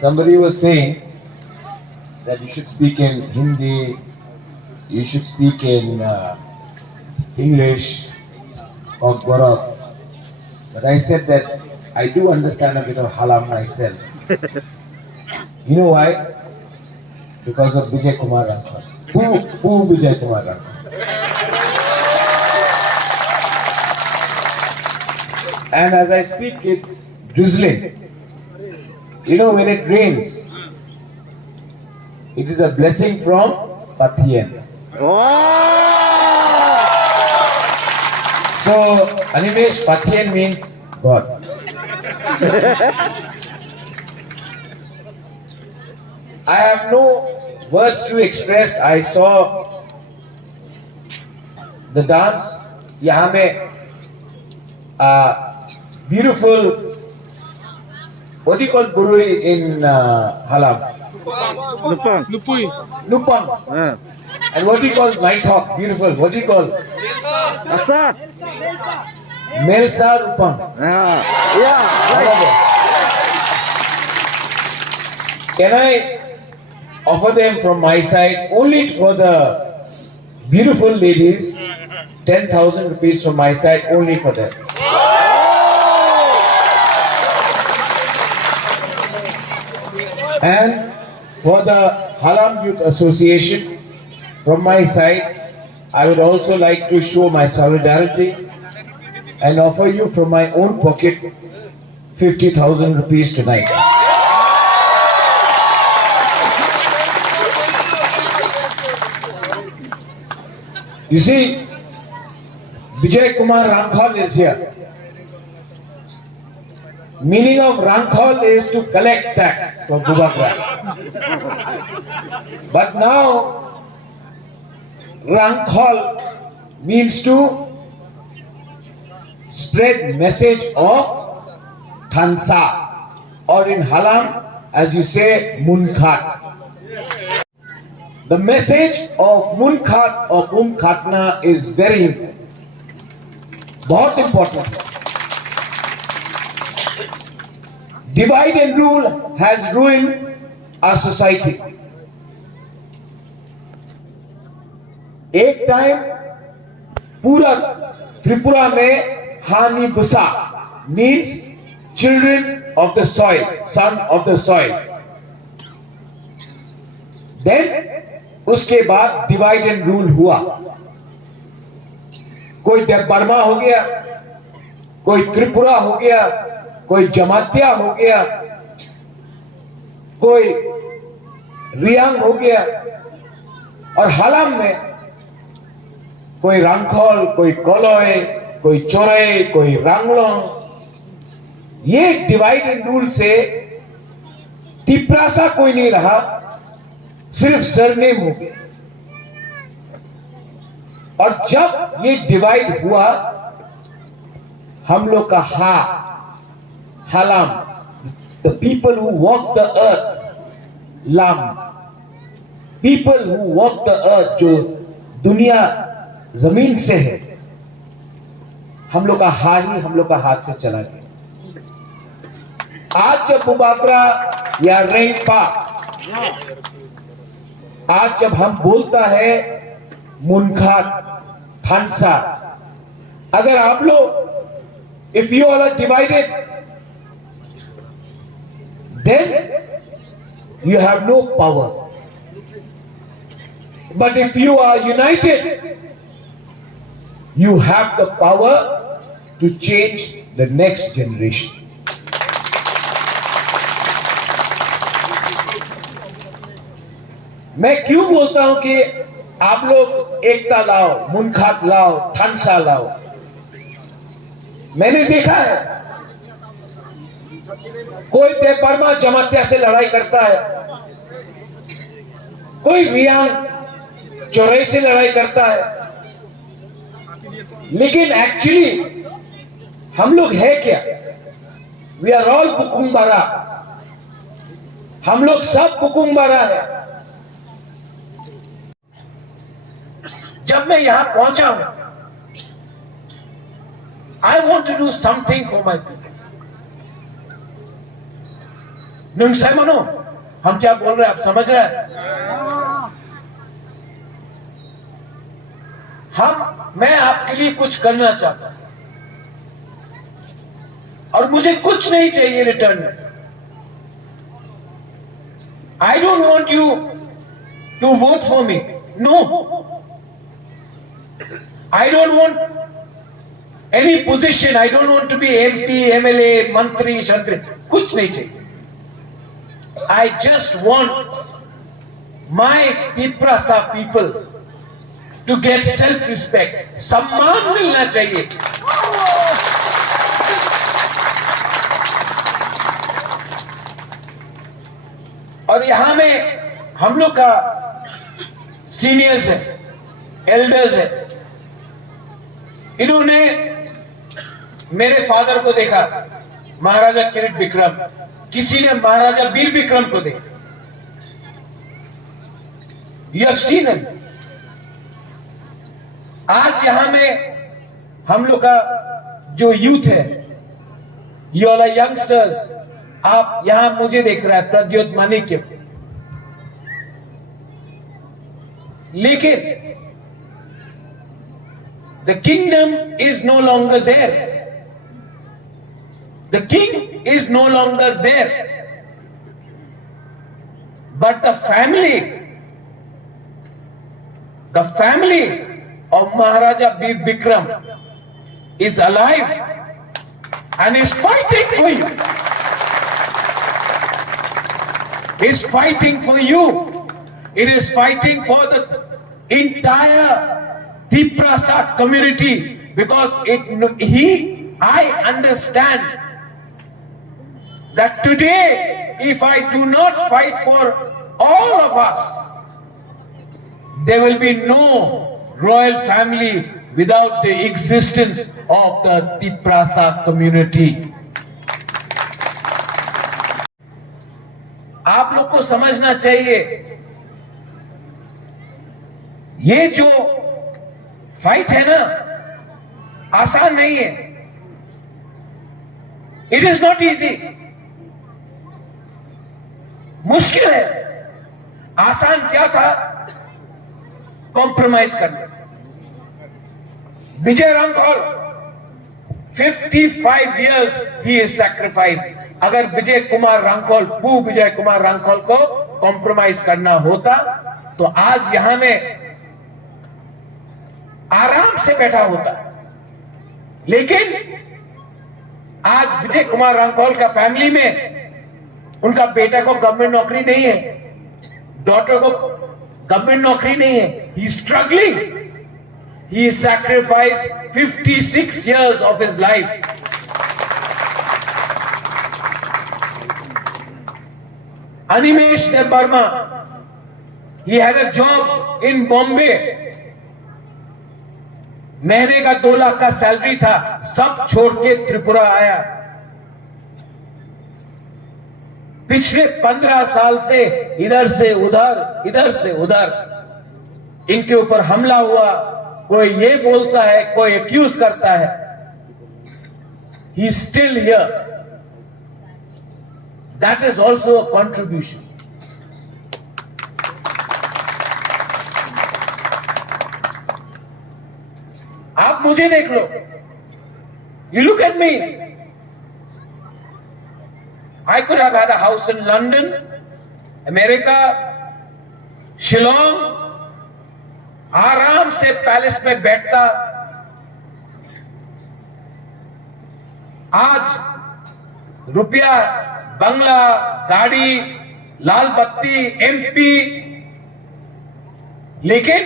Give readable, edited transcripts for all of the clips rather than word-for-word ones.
Somebody was saying that you should speak in Hindi, you should speak in English, KOKBOROK. But I said that I do understand a bit of Halam myself. You know why? Because of Vijay Kumar Rathod. Who Vijay Kumar Rathod? And as I speak, it's drizzling. You know, when it rains, it is a blessing from Pathian. So, Animesh, Pathian means God. I have no words to express. I saw the dance. यहाँ में beautiful, what do you call burui in Halam? Nupang. And what do you call nighthawk? Beautiful. What do you call? Asa. Melsa Rupang. Yeah. Can I offer them from my side only for the beautiful ladies? 10,000 rupees from my side only for them. And for the Halam Youth Association, from my side, I would also like to show my solidarity and offer you from my own pocket 50,000 rupees tonight. You see, Vijay Kumar Rathod is here. Meaning of Rathod is to collect tax for Bubagra. But now, Rathod means to spread message of Thansa, or in Halam, as you say, Munkhat. The message of Munkhat or Khatna is very important. बहुत important. Divide and rule has ruined our society. एक टाइम पूरा त्रिपुरा में हानि Busa means children of the soil, son of the soil. Then उसके बाद divide and rule हुआ. कोई देवबर्मा हो गया, कोई त्रिपुरा हो गया, कोई जमातिया हो गया, कोई रियांग हो गया, और हालम में कोई रांखोल, कोई कोलोय, कोई चोरे, कोई रांगलोंग. ये डिवाइड एंड रूल से टिप्रासा कोई नहीं रहा, सिर्फ सरनेम हो गया. और जब ये डिवाइड हुआ, हम लोग का हालम, the people who walk the earth, lam, people who walk the earth, जो दुनिया जमीन से है, हम लोग का ही हम लोग का हाथ से चला गया. आज जब बुबाग्रा या रेंगपा, आज जब हम बोलता है मुनखाट, थानसा, अगर आप लोग, if you all are divided, then you have no power. But if you are united, you have the power to change the next generation. मैं क्यों बोलता हूं कि आप लोग एकता लाओ, मुनखाट लाओ, थानसा लाओ? मैंने देखा है, कोई देवबर्मा जमातिया से लड़ाई करता है, कोई रियांग चोरे से लड़ाई करता है, लेकिन एक्चुअली हम लोग है क्या? वी आर ऑल बुकुंबारा. हम लोग सब बुकुंबारा है. जब मैं यहां पहुंचा हूं, I want to do something for my people. नंगसाई मनो, हम क्या बोल रहे हैं आप समझ रहे हैं? मैं आपके लिए कुछ करना चाहता हूं और मुझे कुछ नहीं चाहिए रिटर्न में. I don't want you to vote for me. No. I don't want any position. I don't want to be MP, MLA, Mantri, Shantri. कुछ नहीं चाहिए. I just want my Tiprasa people to get self-respect. सम्मान मिलना चाहिए. और यहां में हम लोग का सीनियर्स है, एल्डर्स है. इन्होंने मेरे फादर को देखा, महाराजा किरीट विक्रम. किसी ने महाराजा वीर विक्रम को देखा. You have seen it. आज यहां में हम लोग का जो यूथ है, ये वाला यंगस्टर्स, आप यहां मुझे देख रहा है प्रद्योत माणिक्य. लेकिन the kingdom is no longer there. The king is no longer there. But the family of Maharaja Veer Vikram is alive and is fighting for you. It's fighting for you. It is fighting for the entire Tiprasa community, because I understand that today, if I do not fight for all of us, there will be no royal family without the existence of the Tiprasa community. आप लोग को समझना चाहिए, ये जो फाइट है ना, आसान नहीं है. It is not easy. मुश्किल है. आसान क्या था? कॉम्प्रोमाइज करना. विजय रामखोल 55 years ही इज सैक्रिफाइस. अगर विजय कुमार रामखोल, पू विजय कुमार रामखोल को कॉम्प्रोमाइज करना होता तो आज यहां में आराम से बैठा होता. लेकिन आज विजय कुमार रामखोल का फैमिली में उनका बेटा को गवर्नमेंट नौकरी नहीं है, डॉटर को गवर्नमेंट नौकरी नहीं है. He struggling. He sacrificed 56 years of his life. Animesh Burma, he had a job in Bombay. महीने का 2 लाख का सैलरी था, सब छोड़ के त्रिपुरा आया. पिछले 15 साल से इधर से उधर इनके ऊपर हमला हुआ. कोई ये बोलता है, कोई एक्यूज करता है. He still here. That is also a contribution. आप मुझे देख लो. You look at me. I could have had a house in London, America, Shillong. आराम से पैलेस में बैठता. आज रुपया, बंगला, गाड़ी, लाल बत्ती, एमपी, लेकिन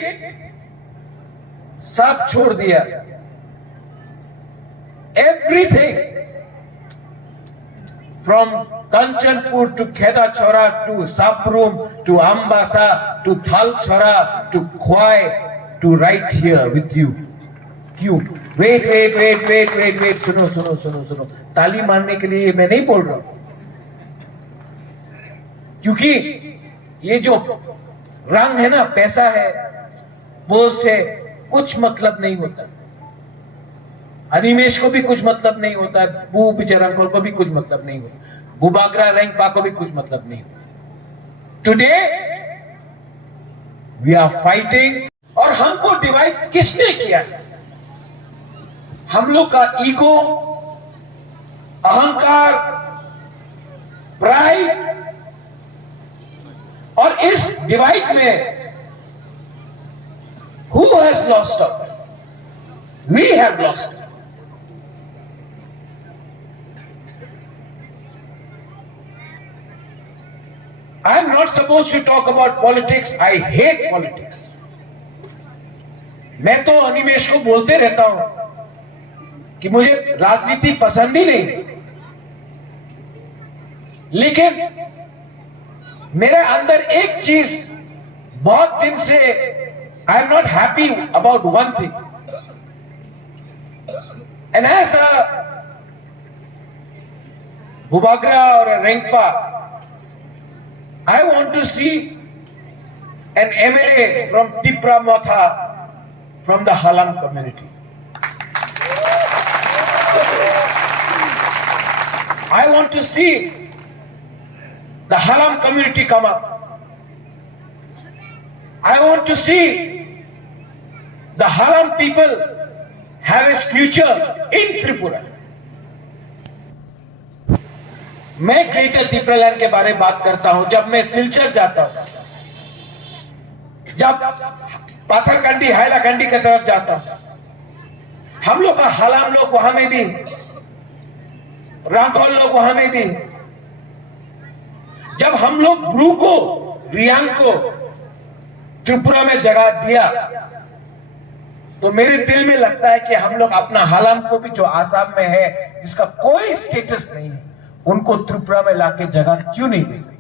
सब छोड़ दिया. Everything from Kanchanpur to Kheda Chhara to Sabroom to Ambassa to Thal Chhara to Khowai to right here with you. क्यों? वेट. सुनो. ताली मारने के लिए मैं नहीं बोल रहा हूं, क्योंकि ये जो रंग है ना, पैसा है, पोस्ट है, कुछ मतलब नहीं होता. अनिमेश को भी कुछ मतलब नहीं होता है, बू विजय रामखोल को भी कुछ मतलब नहीं होता. बुबाग्रा रेंगपा को भी कुछ मतलब नहीं। Today we are fighting. और हमको डिवाइड किसने किया है? हम लोग का ईगो, अहंकार, प्राइड, और इस डिवाइड में who has lost out? We have lost. I am not supposed to talk about politics. I hate politics. मैं तो अनिमेश को बोलते रहता हूं कि मुझे राजनीति पसंद ही नहीं, लेकिन मेरे अंदर एक चीज बहुत दिन से I am not happy about one thing, and as a Bubagra और Rengpa, I want to see an MLA from TRIPURA from the Halam community. I want to see the Halam community come up. I want to see the Halam people have a future in Tripura. मैं ग्रेटर त्रिपुरालैंड के बारे में बात करता हूं। जब मैं सिलचर जाता हूं, जब पाथरकंडी हैलाकंडी की तरफ जाता हूं, हम लोग का हलाम लोग वहां में भी, राठौर लोग वहां में भी, जब हम लोग ब्रू को, रियांग को त्रिपुरा में जगह दिया, तो मेरे दिल में लगता है कि हम लोग अपना हलाम को भी, जो आसाम में है, जिसका कोई स्टेटस नहीं है, उनको त्रिपुरा में लाके जगह क्यों नहीं दे सकते?